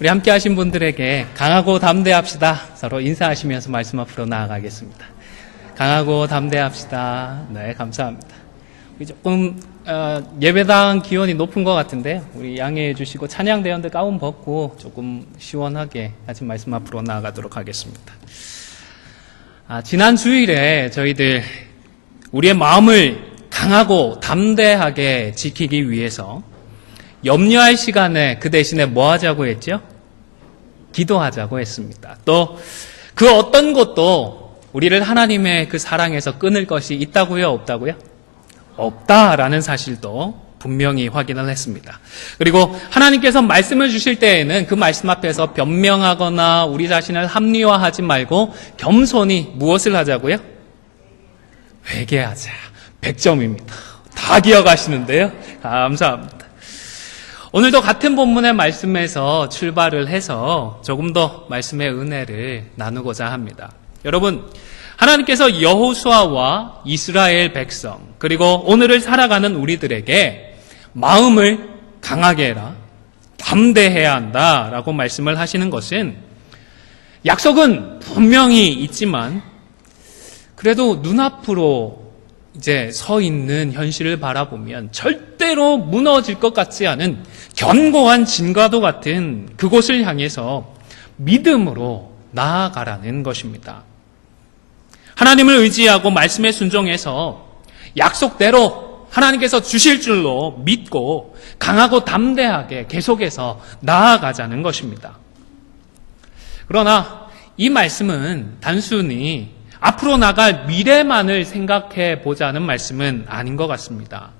우리 함께 하신 분들에게 강하고 담대합시다. 서로 인사하시면서 말씀 앞으로 나아가겠습니다. 강하고 담대합시다. 네, 감사합니다. 우리 조금 예배당 기온이 높은 것 같은데 우리 양해해 주시고 찬양대원들 가운 벗고 조금 시원하게 하신 말씀 앞으로 나아가도록 하겠습니다. 지난 주일에 저희들 우리의 마음을 강하고 담대하게 지키기 위해서 염려할 시간에 그 대신에 뭐 하자고 했죠? 기도하자고 했습니다. 또 그 어떤 것도 우리를 하나님의 그 사랑에서 끊을 것이 있다고요? 없다고요? 없다라는 사실도 분명히 확인을 했습니다. 그리고 하나님께서 말씀을 주실 때에는 그 말씀 앞에서 변명하거나 우리 자신을 합리화하지 말고 겸손히 무엇을 하자고요? 회개하자. 100점입니다. 다 기억하시는데요. 감사합니다. 오늘도 같은 본문의 말씀에서 출발을 해서 조금 더 말씀의 은혜를 나누고자 합니다. 여러분, 하나님께서 여호수아와 이스라엘 백성 그리고 오늘을 살아가는 우리들에게 마음을 강하게 해라, 담대해야 한다라고 말씀을 하시는 것은 약속은 분명히 있지만 그래도 눈앞으로 이제 서 있는 현실을 바라보면 절대로 무너질 것 같지 않은 견고한 진과도 같은 그곳을 향해서 믿음으로 나아가라는 것입니다. 하나님을 의지하고 말씀에 순종해서 약속대로 하나님께서 주실 줄로 믿고 강하고 담대하게 계속해서 나아가자는 것입니다. 그러나 이 말씀은 단순히 앞으로 나갈 미래만을 생각해 보자는 말씀은 아닌 것 같습니다.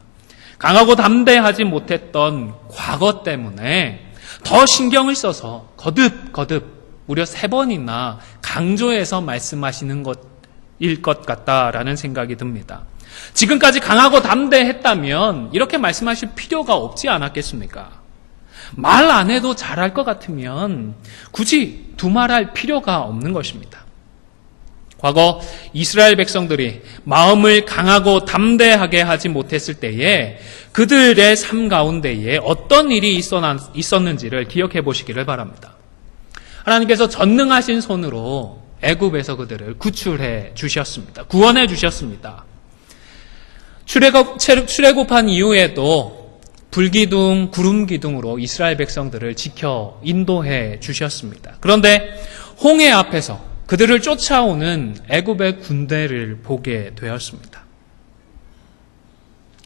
강하고 담대하지 못했던 과거 때문에 더 신경을 써서 거듭 무려 3번이나 강조해서 말씀하시는 것일 것 같다라는 생각이 듭니다. 지금까지 강하고 담대했다면 이렇게 말씀하실 필요가 없지 않았겠습니까? 말 안 해도 잘할 것 같으면 굳이 두말할 필요가 없는 것입니다. 과거 이스라엘 백성들이 마음을 강하고 담대하게 하지 못했을 때에 그들의 삶 가운데에 어떤 일이 있었는지를 기억해 보시기를 바랍니다. 하나님께서 전능하신 손으로 애굽에서 그들을 구출해 주셨습니다. 구원해 주셨습니다. 출애굽한 이후에도 불기둥, 구름기둥으로 이스라엘 백성들을 지켜 인도해 주셨습니다. 그런데 홍해 앞에서 그들을 쫓아오는 애굽의 군대를 보게 되었습니다.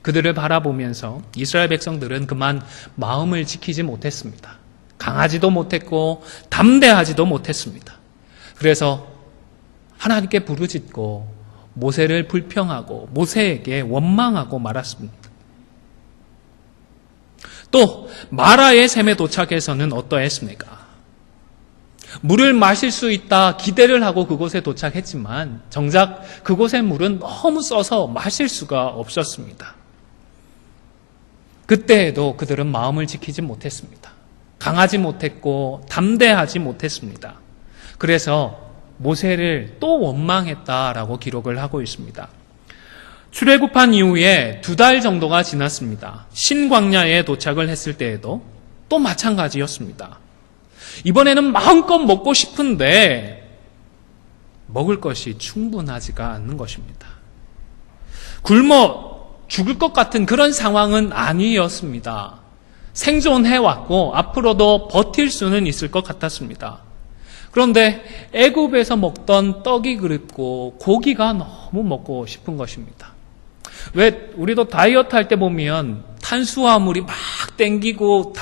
그들을 바라보면서 이스라엘 백성들은 그만 마음을 지키지 못했습니다. 강하지도 못했고 담대하지도 못했습니다. 그래서 하나님께 부르짖고 모세를 불평하고 모세에게 원망하고 말았습니다. 또 마라의 샘에 도착해서는 어떠했습니까? 물을 마실 수 있다 기대를 하고 그곳에 도착했지만 정작 그곳의 물은 너무 써서 마실 수가 없었습니다. 그때에도 그들은 마음을 지키지 못했습니다. 강하지 못했고 담대하지 못했습니다. 그래서 모세를 또 원망했다라고 기록을 하고 있습니다. 출애굽한 이후에 2달 정도가 지났습니다. 신광야에 도착을 했을 때에도 또 마찬가지였습니다. 이번에는 마음껏 먹고 싶은데 먹을 것이 충분하지가 않는 것입니다. 굶어 죽을 것 같은 그런 상황은 아니었습니다. 생존해왔고 앞으로도 버틸 수는 있을 것 같았습니다. 그런데 애굽에서 먹던 떡이 그립고 고기가 너무 먹고 싶은 것입니다. 왜 우리도 다이어트 할 때 보면 탄수화물이 막 땡기고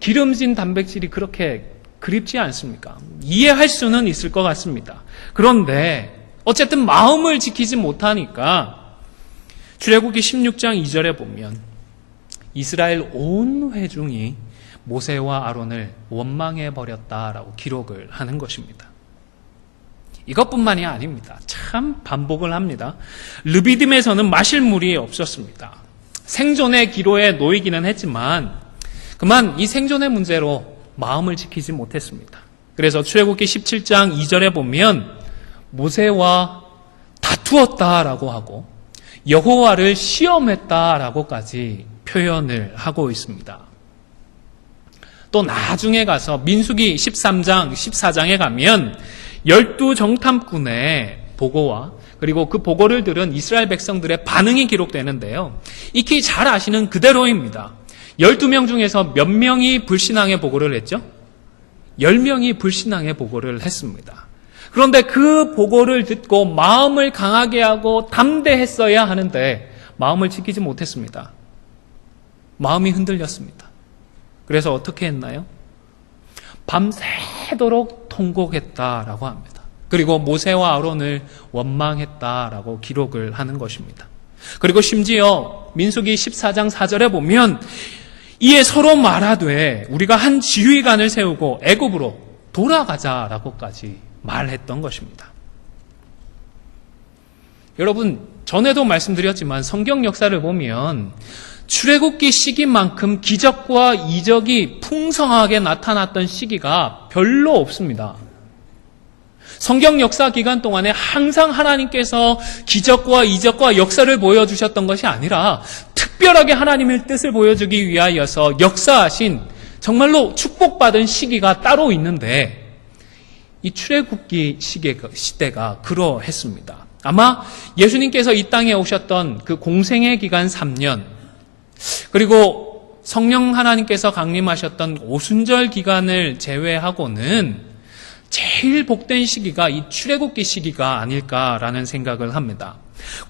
기름진 단백질이 그렇게 그립지 않습니까? 이해할 수는 있을 것 같습니다. 그런데 어쨌든 마음을 지키지 못하니까 출애굽기 16장 2절에 보면 이스라엘 온 회중이 모세와 아론을 원망해 버렸다라고 기록을 하는 것입니다. 이것뿐만이 아닙니다. 참 반복을 합니다. 르비딤에서는 마실 물이 없었습니다. 생존의 기로에 놓이기는 했지만 그만 이 생존의 문제로 마음을 지키지 못했습니다. 그래서 출애굽기 17장 2절에 보면 모세와 다투었다라고 하고 여호와를 시험했다라고까지 표현을 하고 있습니다. 또 나중에 가서 민수기 13장, 14장에 가면 12정탐꾼의 보고와 그리고 그 보고를 들은 이스라엘 백성들의 반응이 기록되는데요. 익히 잘 아시는 그대로입니다. 12명 중에서 몇 명이 불신앙의 보고를 했죠? 10명이 불신앙의 보고를 했습니다. 그런데 그 보고를 듣고 마음을 강하게 하고 담대했어야 하는데 마음을 지키지 못했습니다. 마음이 흔들렸습니다. 그래서 어떻게 했나요? 밤새도록 통곡했다라고 합니다. 그리고 모세와 아론을 원망했다라고 기록을 하는 것입니다. 그리고 심지어 민수기 14장 4절에 보면 이에 서로 말하되 우리가 한 지휘관을 세우고 애굽으로 돌아가자라고까지 말했던 것입니다. 여러분, 전에도 말씀드렸지만 성경 역사를 보면 출애굽기 시기만큼 기적과 이적이 풍성하게 나타났던 시기가 별로 없습니다. 성경 역사 기간 동안에 항상 하나님께서 기적과 이적과 역사를 보여주셨던 것이 아니라 특별하게 하나님의 뜻을 보여주기 위하여서 역사하신 정말로 축복받은 시기가 따로 있는데 이 출애굽기 시대가 그러했습니다. 아마 예수님께서 이 땅에 오셨던 그 공생애 기간 3년 그리고 성령 하나님께서 강림하셨던 오순절 기간을 제외하고는 제일 복된 시기가 이 출애굽기 시기가 아닐까라는 생각을 합니다.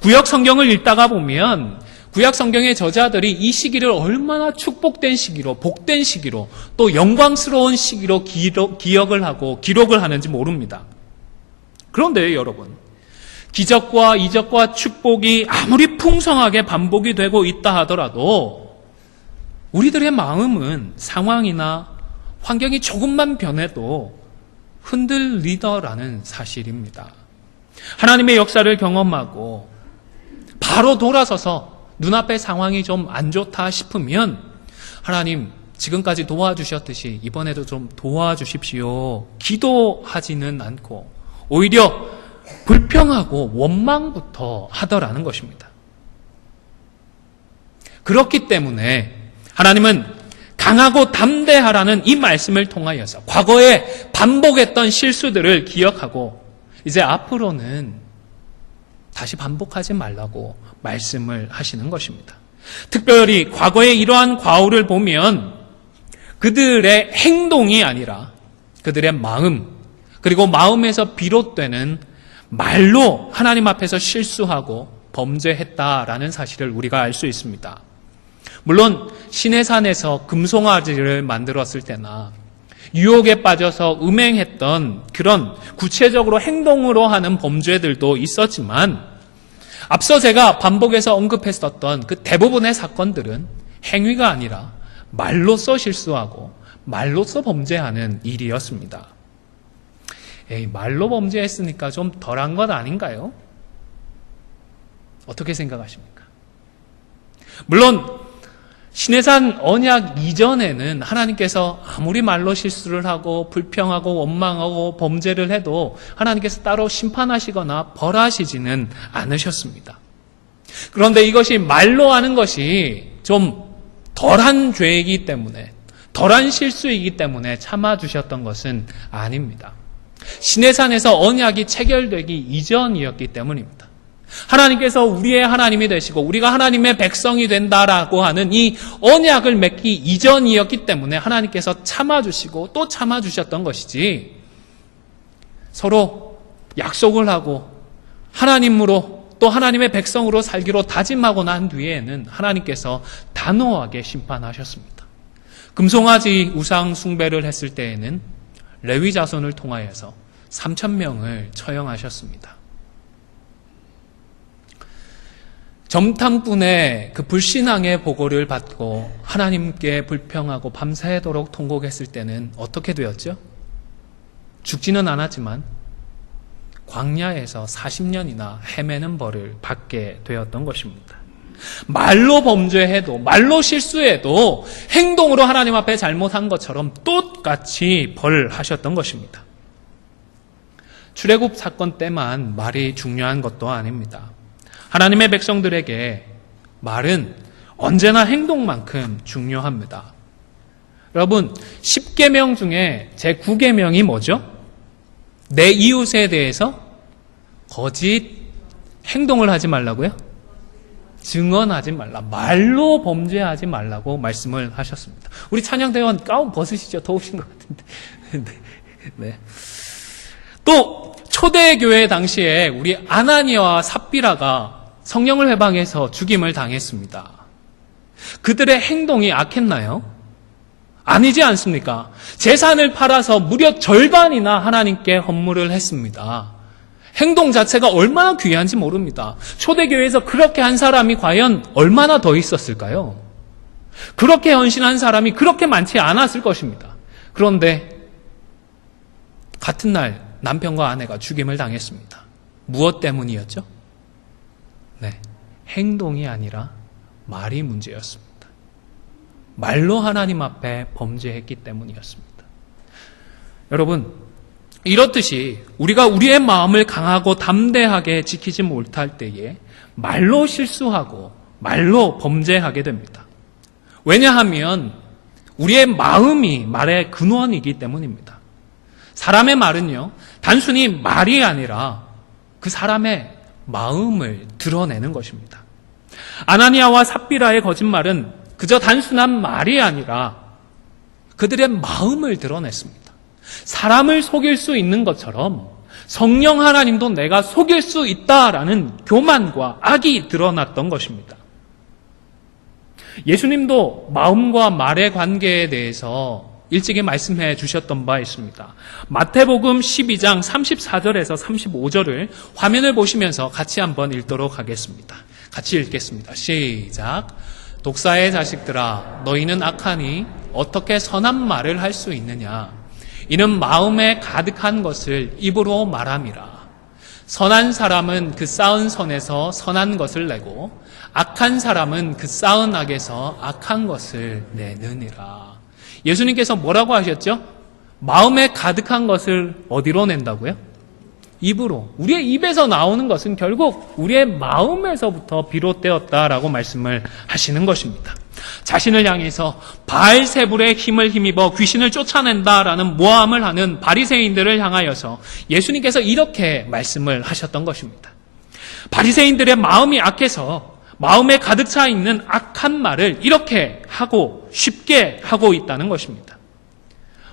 구약 성경을 읽다가 보면 구약 성경의 저자들이 이 시기를 얼마나 축복된 시기로, 복된 시기로, 또 영광스러운 시기로 기억을 하고 기록을 하는지 모릅니다. 그런데 여러분, 기적과 이적과 축복이 아무리 풍성하게 반복이 되고 있다 하더라도 우리들의 마음은 상황이나 환경이 조금만 변해도 흔들리더라는 사실입니다. 하나님의 역사를 경험하고 바로 돌아서서 눈앞의 상황이 좀 안 좋다 싶으면 하나님 지금까지 도와주셨듯이 이번에도 좀 도와주십시오. 기도하지는 않고 오히려 불평하고 원망부터 하더라는 것입니다. 그렇기 때문에 하나님은 강하고 담대하라는 이 말씀을 통하여서 과거에 반복했던 실수들을 기억하고 이제 앞으로는 다시 반복하지 말라고 말씀을 하시는 것입니다. 특별히 과거의 이러한 과오를 보면 그들의 행동이 아니라 그들의 마음, 그리고 마음에서 비롯되는 말로 하나님 앞에서 실수하고 범죄했다라는 사실을 우리가 알 수 있습니다. 물론 시내산에서 금송아지를 만들었을 때나 유혹에 빠져서 음행했던 그런 구체적으로 행동으로 하는 범죄들도 있었지만 앞서 제가 반복해서 언급했었던 그 대부분의 사건들은 행위가 아니라 말로써 실수하고 말로써 범죄하는 일이었습니다. 말로 범죄했으니까 좀 덜한 것 아닌가요? 어떻게 생각하십니까? 물론 시내산 언약 이전에는 하나님께서 아무리 말로 실수를 하고 불평하고 원망하고 범죄를 해도 하나님께서 따로 심판하시거나 벌하시지는 않으셨습니다. 그런데 이것이 말로 하는 것이 좀 덜한 죄이기 때문에, 덜한 실수이기 때문에 참아주셨던 것은 아닙니다. 시내산에서 언약이 체결되기 이전이었기 때문입니다. 하나님께서 우리의 하나님이 되시고 우리가 하나님의 백성이 된다라고 하는 이 언약을 맺기 이전이었기 때문에 하나님께서 참아주시고 또 참아주셨던 것이지, 서로 약속을 하고 하나님으로 또 하나님의 백성으로 살기로 다짐하고 난 뒤에는 하나님께서 단호하게 심판하셨습니다. 금송아지 우상 숭배를 했을 때에는 레위 자손을 통하여서 3,000명을 처형하셨습니다. 점탐꾼의 그 불신앙의 보고를 받고 하나님께 불평하고 밤새도록 통곡했을 때는 어떻게 되었죠? 죽지는 않았지만 광야에서 40년이나 헤매는 벌을 받게 되었던 것입니다. 말로 범죄해도, 말로 실수해도 행동으로 하나님 앞에 잘못한 것처럼 똑같이 벌하셨던 것입니다. 출애굽 사건 때만 말이 중요한 것도 아닙니다. 하나님의 백성들에게 말은 언제나 행동만큼 중요합니다. 여러분, 10계명 중에 제 9계명이 뭐죠? 내 이웃에 대해서 거짓 행동을 하지 말라고요? 증언하지 말라. 말로 범죄하지 말라고 말씀을 하셨습니다. 우리 찬양대원 가운 벗으시죠? 더우신 것 같은데. 네. 또 초대교회 당시에 우리 아나니아와 삽비라가 성령을 회방해서 죽임을 당했습니다. 그들의 행동이 악했나요? 아니지 않습니까? 재산을 팔아서 무려 절반이나 하나님께 헌물을 했습니다. 행동 자체가 얼마나 귀한지 모릅니다. 초대교회에서 그렇게 한 사람이 과연 얼마나 더 있었을까요? 그렇게 헌신한 사람이 그렇게 많지 않았을 것입니다. 그런데 같은 날 남편과 아내가 죽임을 당했습니다. 무엇 때문이었죠? 네, 행동이 아니라 말이 문제였습니다. 말로 하나님 앞에 범죄했기 때문이었습니다. 여러분, 이렇듯이 우리가 우리의 마음을 강하고 담대하게 지키지 못할 때에 말로 실수하고 말로 범죄하게 됩니다. 왜냐하면 우리의 마음이 말의 근원이기 때문입니다. 사람의 말은요, 단순히 말이 아니라 그 사람의 마음을 드러내는 것입니다. 아나니아와 삽비라의 거짓말은 그저 단순한 말이 아니라 그들의 마음을 드러냈습니다. 사람을 속일 수 있는 것처럼 성령 하나님도 내가 속일 수 있다라는 교만과 악이 드러났던 것입니다. 예수님도 마음과 말의 관계에 대해서 일찍이 말씀해 주셨던 바 있습니다. 마태복음 12장 34절에서 35절을 화면을 보시면서 같이 한번 읽도록 하겠습니다. 같이 읽겠습니다. 시작. 독사의 자식들아, 너희는 악하니 어떻게 선한 말을 할 수 있느냐? 이는 마음에 가득한 것을 입으로 말함이라. 선한 사람은 그 쌓은 선에서 선한 것을 내고 악한 사람은 그 쌓은 악에서 악한 것을 내느니라. 예수님께서 뭐라고 하셨죠? 마음에 가득한 것을 어디로 낸다고요? 입으로. 우리의 입에서 나오는 것은 결국 우리의 마음에서부터 비롯되었다라고 말씀을 하시는 것입니다. 자신을 향해서 바알세불의 힘을 힘입어 귀신을 쫓아낸다라는 모함을 하는 바리새인들을 향하여서 예수님께서 이렇게 말씀을 하셨던 것입니다. 바리새인들의 마음이 악해서 마음에 가득 차 있는 악한 말을 이렇게 하고 쉽게 하고 있다는 것입니다.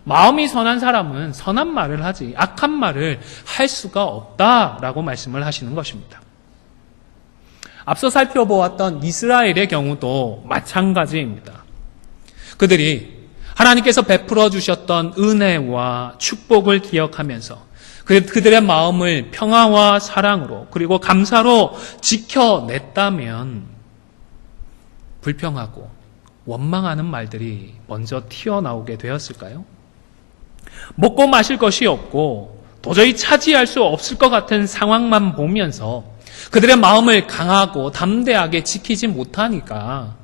마음이 선한 사람은 선한 말을 하지 악한 말을 할 수가 없다라고 말씀을 하시는 것입니다. 앞서 살펴보았던 이스라엘의 경우도 마찬가지입니다. 그들이 하나님께서 베풀어 주셨던 은혜와 축복을 기억하면서 그들의 마음을 평화와 사랑으로 그리고 감사로 지켜냈다면 불평하고 원망하는 말들이 먼저 튀어나오게 되었을까요? 먹고 마실 것이 없고 도저히 차지할 수 없을 것 같은 상황만 보면서 그들의 마음을 강하고 담대하게 지키지 못하니까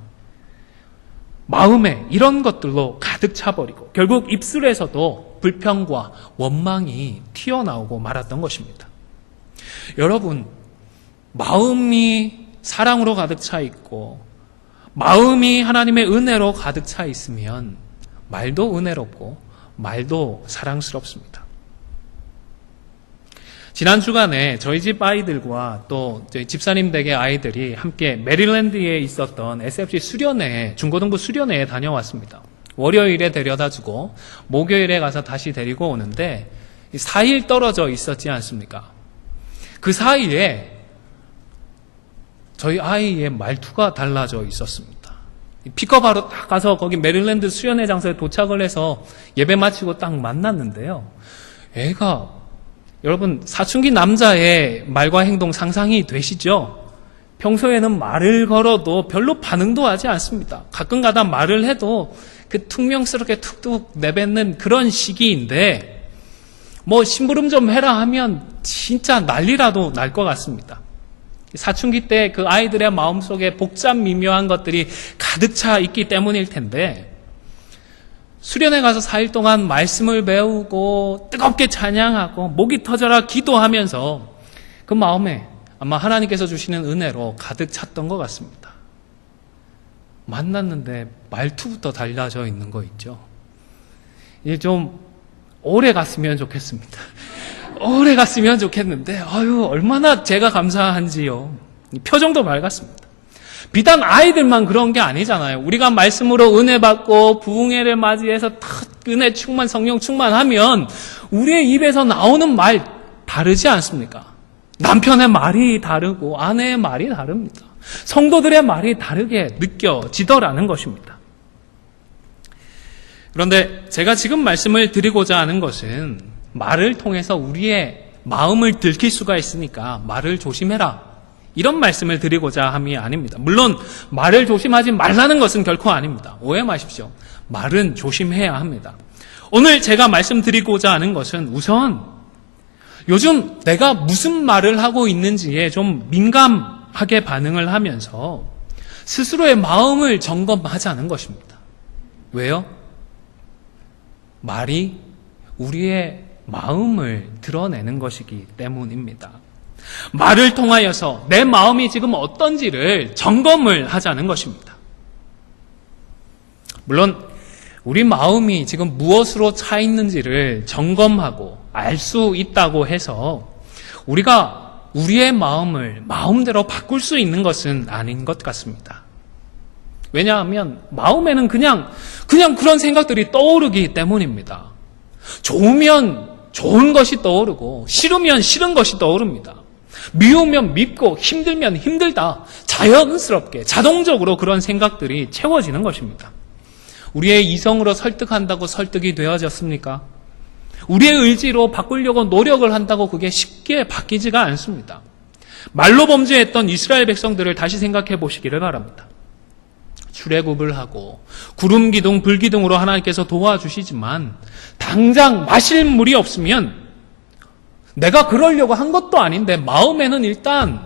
마음에 이런 것들로 가득 차버리고 결국 입술에서도 불평과 원망이 튀어나오고 말았던 것입니다. 여러분, 마음이 사랑으로 가득 차 있고 마음이 하나님의 은혜로 가득 차 있으면 말도 은혜롭고 말도 사랑스럽습니다. 지난 주간에 저희 집 아이들과 또 저희 집사님 댁의 아이들이 함께 메릴랜드에 있었던 SFC 수련회, 중고등부 수련회에 다녀왔습니다. 월요일에 데려다주고 목요일에 가서 다시 데리고 오는데 4일 떨어져 있었지 않습니까? 그 사이에 저희 아이의 말투가 달라져 있었습니다. 픽업하러 딱 가서 거기 메릴랜드 수련회 장소에 도착을 해서 예배 마치고 딱 만났는데요. 애가 여러분 사춘기 남자의 말과 행동 상상이 되시죠? 평소에는 말을 걸어도 별로 반응도 하지 않습니다. 가끔 가다 말을 해도 그 퉁명스럽게 툭툭 내뱉는 그런 시기인데 뭐 심부름 좀 해라 하면 진짜 난리라도 날 것 같습니다. 사춘기 때 그 아이들의 마음속에 복잡 미묘한 것들이 가득 차 있기 때문일 텐데 수련회 가서 4일 동안 말씀을 배우고 뜨겁게 찬양하고 목이 터져라 기도하면서 그 마음에 아마 하나님께서 주시는 은혜로 가득 찼던 것 같습니다. 만났는데 말투부터 달라져 있는 거 있죠. 이제 좀 오래 갔으면 좋겠습니다. 오래 갔으면 좋겠는데, 얼마나 제가 감사한지요. 표정도 밝았습니다. 비단 아이들만 그런 게 아니잖아요. 우리가 말씀으로 은혜 받고 부흥회를 맞이해서 은혜 충만, 성령 충만하면 우리의 입에서 나오는 말 다르지 않습니까? 남편의 말이 다르고 아내의 말이 다릅니다. 성도들의 말이 다르게 느껴지더라는 것입니다. 그런데 제가 지금 말씀을 드리고자 하는 것은 말을 통해서 우리의 마음을 들킬 수가 있으니까 말을 조심해라, 이런 말씀을 드리고자 함이 아닙니다. 물론 말을 조심하지 말라는 것은 결코 아닙니다. 오해 마십시오. 말은 조심해야 합니다. 오늘 제가 말씀드리고자 하는 것은 우선 요즘 내가 무슨 말을 하고 있는지에 좀 민감하게 반응을 하면서 스스로의 마음을 점검하자는 것입니다. 왜요? 말이 우리의 마음을 드러내는 것이기 때문입니다. 말을 통하여서 내 마음이 지금 어떤지를 점검을 하자는 것입니다. 물론 우리 마음이 지금 무엇으로 차 있는지를 점검하고 알 수 있다고 해서 우리가 우리의 마음을 마음대로 바꿀 수 있는 것은 아닌 것 같습니다. 왜냐하면 마음에는 그냥 그런 생각들이 떠오르기 때문입니다. 좋으면 좋은 것이 떠오르고 싫으면 싫은 것이 떠오릅니다. 미우면 밉고 힘들면 힘들다. 자연스럽게 자동적으로 그런 생각들이 채워지는 것입니다. 우리의 이성으로 설득한다고 설득이 되어졌습니까? 우리의 의지로 바꾸려고 노력을 한다고 그게 쉽게 바뀌지가 않습니다. 말로 범죄했던 이스라엘 백성들을 다시 생각해 보시기를 바랍니다. 출애굽을 하고 구름 기둥, 불 기둥으로 하나님께서 도와주시지만 당장 마실 물이 없으면 내가 그러려고 한 것도 아닌데 마음에는 일단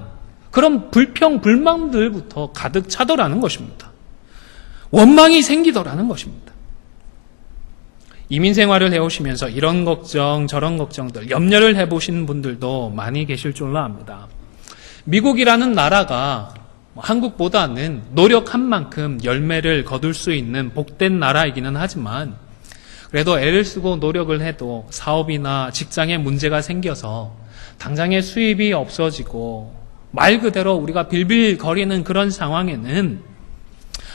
그런 불평, 불만들부터 가득 차더라는 것입니다. 원망이 생기더라는 것입니다. 이민 생활을 해오시면서 이런 걱정, 저런 걱정들, 염려를 해보신 분들도 많이 계실 줄로 압니다. 미국이라는 나라가 한국보다는 노력한 만큼 열매를 거둘 수 있는 복된 나라이기는 하지만 그래도 애를 쓰고 노력을 해도 사업이나 직장에 문제가 생겨서 당장의 수입이 없어지고 말 그대로 우리가 빌빌거리는 그런 상황에는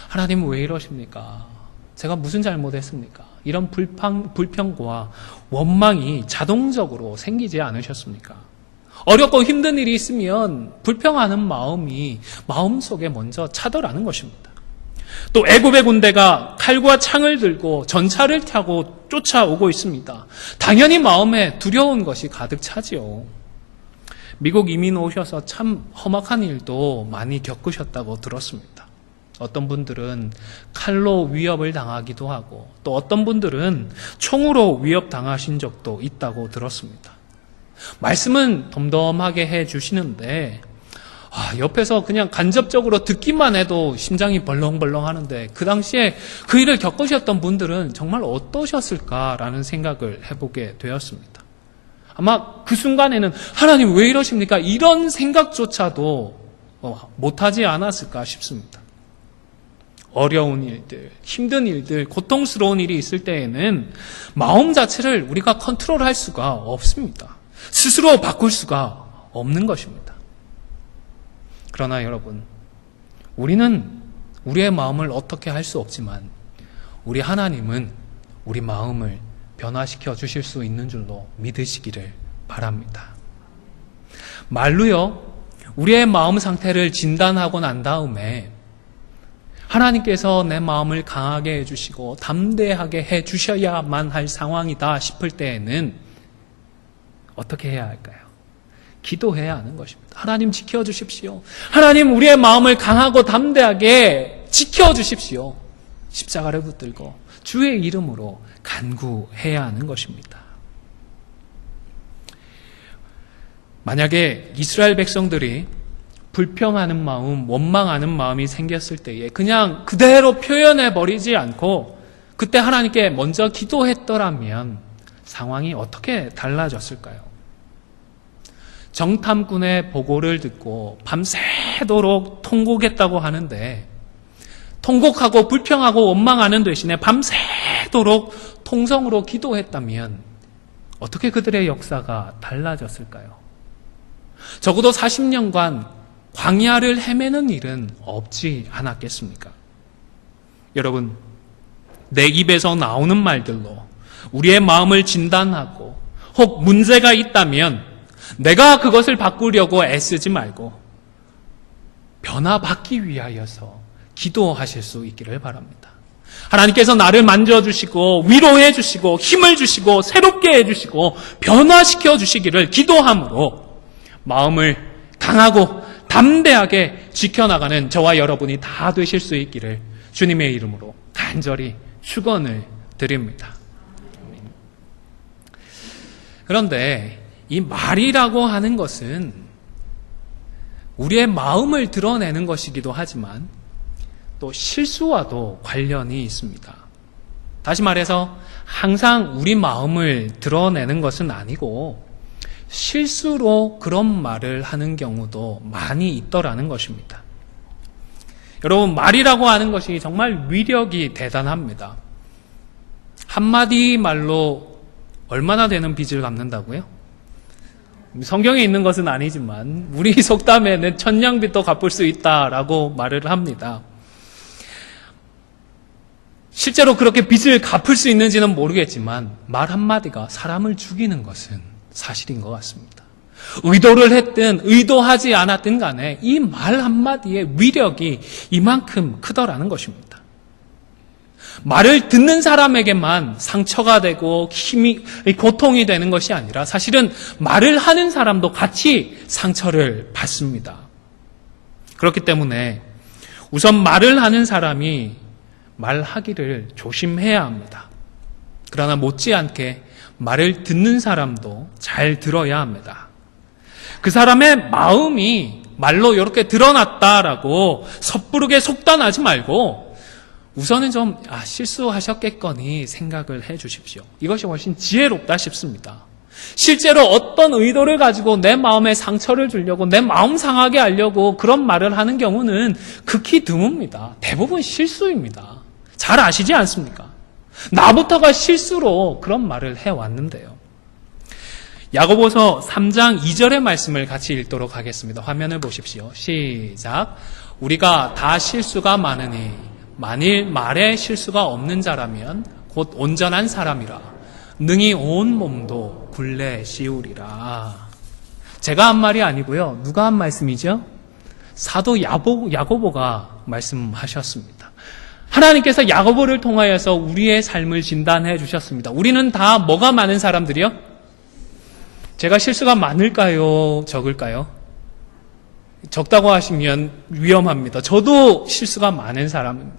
하나님 왜 이러십니까? 제가 무슨 잘못했습니까? 이런 불평과 원망이 자동적으로 생기지 않으셨습니까? 어렵고 힘든 일이 있으면 불평하는 마음이 마음속에 먼저 차더라는 것입니다. 또 애굽의 군대가 칼과 창을 들고 전차를 타고 쫓아오고 있습니다. 당연히 마음에 두려운 것이 가득 차지요. 미국 이민 오셔서 참 험악한 일도 많이 겪으셨다고 들었습니다. 어떤 분들은 칼로 위협을 당하기도 하고 또 어떤 분들은 총으로 위협당하신 적도 있다고 들었습니다. 말씀은 덤덤하게 해주시는데 옆에서 그냥 간접적으로 듣기만 해도 심장이 벌렁벌렁 하는데 그 당시에 그 일을 겪으셨던 분들은 정말 어떠셨을까라는 생각을 해보게 되었습니다. 아마 그 순간에는 하나님 왜 이러십니까? 이런 생각조차도 못하지 않았을까 싶습니다. 어려운 일들, 힘든 일들, 고통스러운 일이 있을 때에는 마음 자체를 우리가 컨트롤할 수가 없습니다. 스스로 바꿀 수가 없는 것입니다. 그러나 여러분, 우리는 우리의 마음을 어떻게 할 수 없지만 우리 하나님은 우리 마음을 변화시켜 주실 수 있는 줄로 믿으시기를 바랍니다. 말로요, 우리의 마음 상태를 진단하고 난 다음에 하나님께서 내 마음을 강하게 해주시고 담대하게 해주셔야만 할 상황이다 싶을 때에는 어떻게 해야 할까요? 기도해야 하는 것입니다. 하나님 지켜주십시오. 하나님 우리의 마음을 강하고 담대하게 지켜주십시오. 십자가를 붙들고 주의 이름으로 간구해야 하는 것입니다. 만약에 이스라엘 백성들이 불평하는 마음, 원망하는 마음이 생겼을 때에 그냥 그대로 표현해버리지 않고 그때 하나님께 먼저 기도했더라면 상황이 어떻게 달라졌을까요? 정탐꾼의 보고를 듣고 밤새도록 통곡했다고 하는데 통곡하고 불평하고 원망하는 대신에 밤새 오래도록 통성으로 기도했다면 어떻게 그들의 역사가 달라졌을까요? 적어도 40년간 광야를 헤매는 일은 없지 않았겠습니까? 여러분, 내 입에서 나오는 말들로 우리의 마음을 진단하고 혹 문제가 있다면 내가 그것을 바꾸려고 애쓰지 말고 변화받기 위하여서 기도하실 수 있기를 바랍니다. 하나님께서 나를 만져주시고 위로해 주시고 힘을 주시고 새롭게 해주시고 변화시켜 주시기를 기도함으로 마음을 강하고 담대하게 지켜나가는 저와 여러분이 다 되실 수 있기를 주님의 이름으로 간절히 축원을 드립니다. 그런데 이 말이라고 하는 것은 우리의 마음을 드러내는 것이기도 하지만 또 실수와도 관련이 있습니다. 다시 말해서 항상 우리 마음을 드러내는 것은 아니고 실수로 그런 말을 하는 경우도 많이 있더라는 것입니다. 여러분, 말이라고 하는 것이 정말 위력이 대단합니다. 한마디 말로 얼마나 되는 빚을 갚는다고요? 성경에 있는 것은 아니지만 우리 속담에는 천냥빚도 갚을 수 있다라고 말을 합니다. 실제로 그렇게 빚을 갚을 수 있는지는 모르겠지만 말 한마디가 사람을 죽이는 것은 사실인 것 같습니다. 의도를 했든 의도하지 않았든 간에 이 말 한마디의 위력이 이만큼 크더라는 것입니다. 말을 듣는 사람에게만 상처가 되고 고통이 되는 것이 아니라 사실은 말을 하는 사람도 같이 상처를 받습니다. 그렇기 때문에 우선 말을 하는 사람이 말하기를 조심해야 합니다. 그러나 못지않게 말을 듣는 사람도 잘 들어야 합니다. 그 사람의 마음이 말로 이렇게 드러났다라고 섣부르게 속단하지 말고 우선은 좀 실수하셨겠거니 생각을 해 주십시오. 이것이 훨씬 지혜롭다 싶습니다. 실제로 어떤 의도를 가지고 내 마음에 상처를 주려고 내 마음 상하게 하려고 그런 말을 하는 경우는 극히 드뭅니다. 대부분 실수입니다. 잘 아시지 않습니까? 나부터가 실수로 그런 말을 해왔는데요. 야고보서 3장 2절의 말씀을 같이 읽도록 하겠습니다. 화면을 보십시오. 시작. 우리가 다 실수가 많으니 만일 말에 실수가 없는 자라면 곧 온전한 사람이라 능히 온 몸도 굴레 씌우리라. 제가 한 말이 아니고요. 누가 한 말씀이죠? 사도 야고보가 말씀하셨습니다. 하나님께서 야고보를 통하여서 우리의 삶을 진단해 주셨습니다. 우리는 다 뭐가 많은 사람들이요? 제가 실수가 많을까요? 적을까요? 적다고 하시면 위험합니다. 저도 실수가 많은 사람입니다.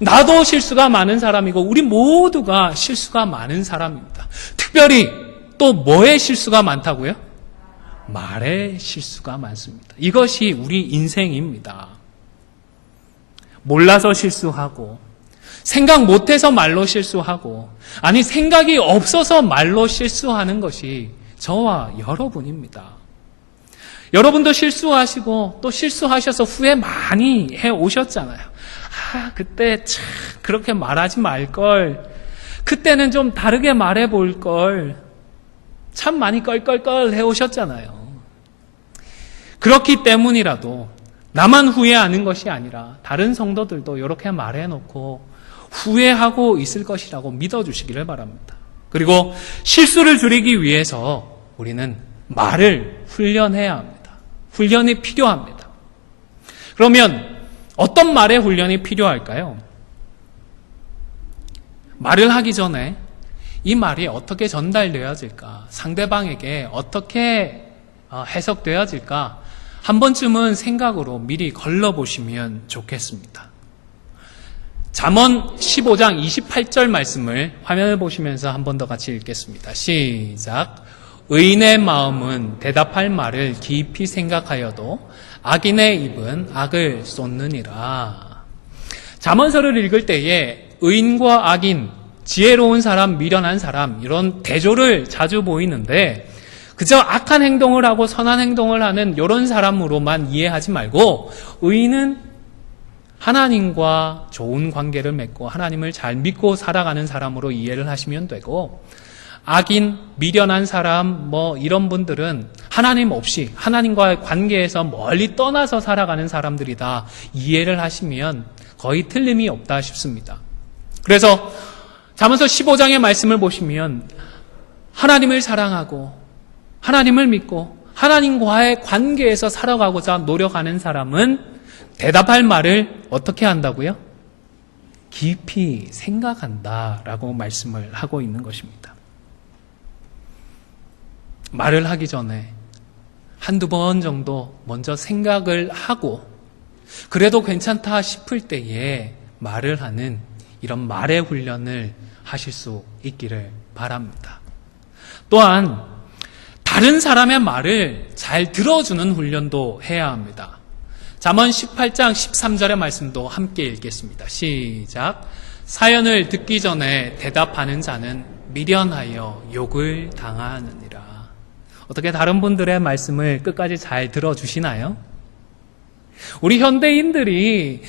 나도 실수가 많은 사람이고 우리 모두가 실수가 많은 사람입니다. 특별히 또 뭐에 실수가 많다고요? 말에 실수가 많습니다. 이것이 우리 인생입니다. 몰라서 실수하고 생각 못해서 말로 실수하고 아니 생각이 없어서 말로 실수하는 것이 저와 여러분입니다. 여러분도 실수하시고 또 실수하셔서 후회 많이 해오셨잖아요. 그때 참 그렇게 말하지 말걸. 그때는 좀 다르게 말해볼걸. 참 많이 껄껄껄 해오셨잖아요. 그렇기 때문이라도 나만 후회하는 것이 아니라 다른 성도들도 이렇게 말해놓고 후회하고 있을 것이라고 믿어주시기를 바랍니다. 그리고 실수를 줄이기 위해서 우리는 말을 훈련해야 합니다. 훈련이 필요합니다. 그러면 어떤 말의 훈련이 필요할까요? 말을 하기 전에 이 말이 어떻게 전달되어질까? 상대방에게 어떻게 해석되어질까? 한 번쯤은 생각으로 미리 걸러보시면 좋겠습니다. 잠언 15장 28절 말씀을 화면을 보시면서 한 번 더 같이 읽겠습니다. 시작. 의인의 마음은 대답할 말을 깊이 생각하여도 악인의 입은 악을 쏟느니라. 잠언서를 읽을 때에 의인과 악인, 지혜로운 사람, 미련한 사람 이런 대조를 자주 보이는데 그저 악한 행동을 하고 선한 행동을 하는 이런 사람으로만 이해하지 말고 의인은 하나님과 좋은 관계를 맺고 하나님을 잘 믿고 살아가는 사람으로 이해를 하시면 되고, 악인, 미련한 사람, 이런 분들은 하나님 없이 하나님과의 관계에서 멀리 떠나서 살아가는 사람들이다 이해를 하시면 거의 틀림이 없다 싶습니다. 그래서 잠언서 15장의 말씀을 보시면 하나님을 사랑하고 하나님을 믿고 하나님과의 관계에서 살아가고자 노력하는 사람은 대답할 말을 어떻게 한다고요? 깊이 생각한다라고 말씀을 하고 있는 것입니다. 말을 하기 전에 한두 번 정도 먼저 생각을 하고 그래도 괜찮다 싶을 때에 말을 하는 이런 말의 훈련을 하실 수 있기를 바랍니다. 또한 다른 사람의 말을 잘 들어주는 훈련도 해야 합니다. 잠언 18장 13절의 말씀도 함께 읽겠습니다. 시작. 사연을 듣기 전에 대답하는 자는 미련하여 욕을 당하느니라. 어떻게 다른 분들의 말씀을 끝까지 잘 들어주시나요? 우리 현대인들이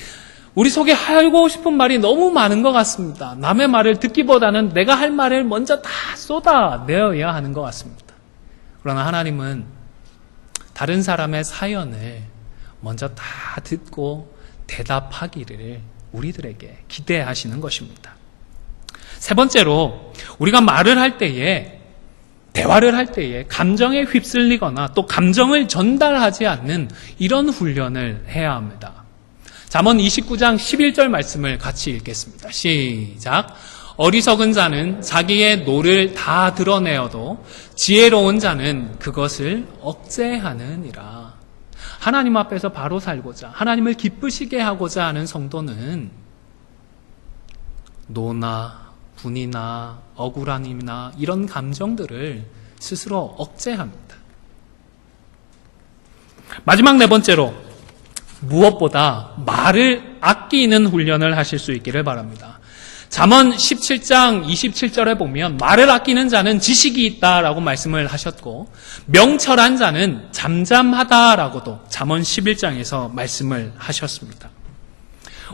우리 속에 하고 싶은 말이 너무 많은 것 같습니다. 남의 말을 듣기보다는 내가 할 말을 먼저 다 쏟아내어야 하는 것 같습니다. 그러나 하나님은 다른 사람의 사연을 먼저 다 듣고 대답하기를 우리들에게 기대하시는 것입니다. 세 번째로 우리가 말을 할 때에 대화를 할 때에 감정에 휩쓸리거나 또 감정을 전달하지 않는 이런 훈련을 해야 합니다. 잠언 29장 11절 말씀을 같이 읽겠습니다. 시작. 어리석은 자는 자기의 노를 다 드러내어도 지혜로운 자는 그것을 억제하느니라. 하나님 앞에서 바로 살고자 하나님을 기쁘시게 하고자 하는 성도는 노나 분이나 억울함이나 이런 감정들을 스스로 억제합니다. 마지막 네 번째로 무엇보다 말을 아끼는 훈련을 하실 수 있기를 바랍니다. 잠언 17장 27절에 보면 말을 아끼는 자는 지식이 있다라고 말씀을 하셨고 명철한 자는 잠잠하다라고도 잠언 11장에서 말씀을 하셨습니다.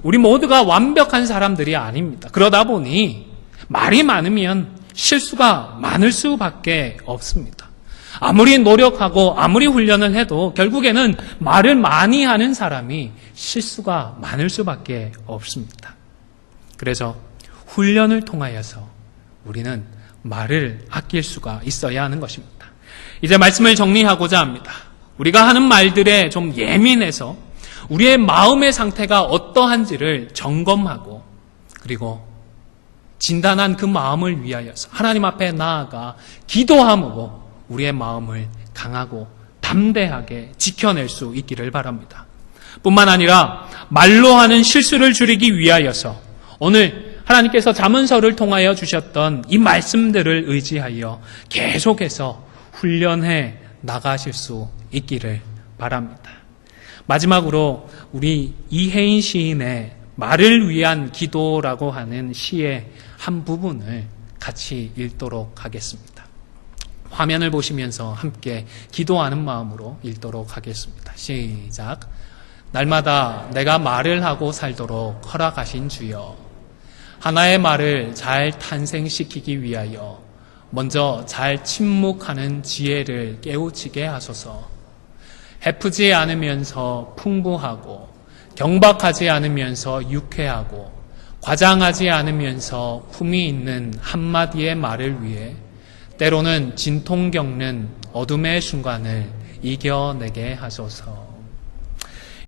우리 모두가 완벽한 사람들이 아닙니다. 그러다 보니 말이 많으면 실수가 많을 수밖에 없습니다. 아무리 노력하고 아무리 훈련을 해도 결국에는 말을 많이 하는 사람이 실수가 많을 수밖에 없습니다. 그래서 훈련을 통하여서 우리는 말을 아낄 수가 있어야 하는 것입니다. 이제 말씀을 정리하고자 합니다. 우리가 하는 말들에 좀 예민해서 우리의 마음의 상태가 어떠한지를 점검하고 그리고 진단한 그 마음을 위하여서 하나님 앞에 나아가 기도함으로 우리의 마음을 강하고 담대하게 지켜낼 수 있기를 바랍니다. 뿐만 아니라 말로 하는 실수를 줄이기 위하여서 오늘 하나님께서 잠언서를 통하여 주셨던 이 말씀들을 의지하여 계속해서 훈련해 나가실 수 있기를 바랍니다. 마지막으로 우리 이혜인 시인의 말을 위한 기도라고 하는 시의 한 부분을 같이 읽도록 하겠습니다. 화면을 보시면서 함께 기도하는 마음으로 읽도록 하겠습니다. 시작. 날마다 내가 말을 하고 살도록 허락하신 주여, 하나의 말을 잘 탄생시키기 위하여 먼저 잘 침묵하는 지혜를 깨우치게 하소서. 해프지 않으면서 풍부하고 경박하지 않으면서 유쾌하고 과장하지 않으면서 품이 있는 한마디의 말을 위해 때로는 진통 겪는 어둠의 순간을 이겨내게 하소서.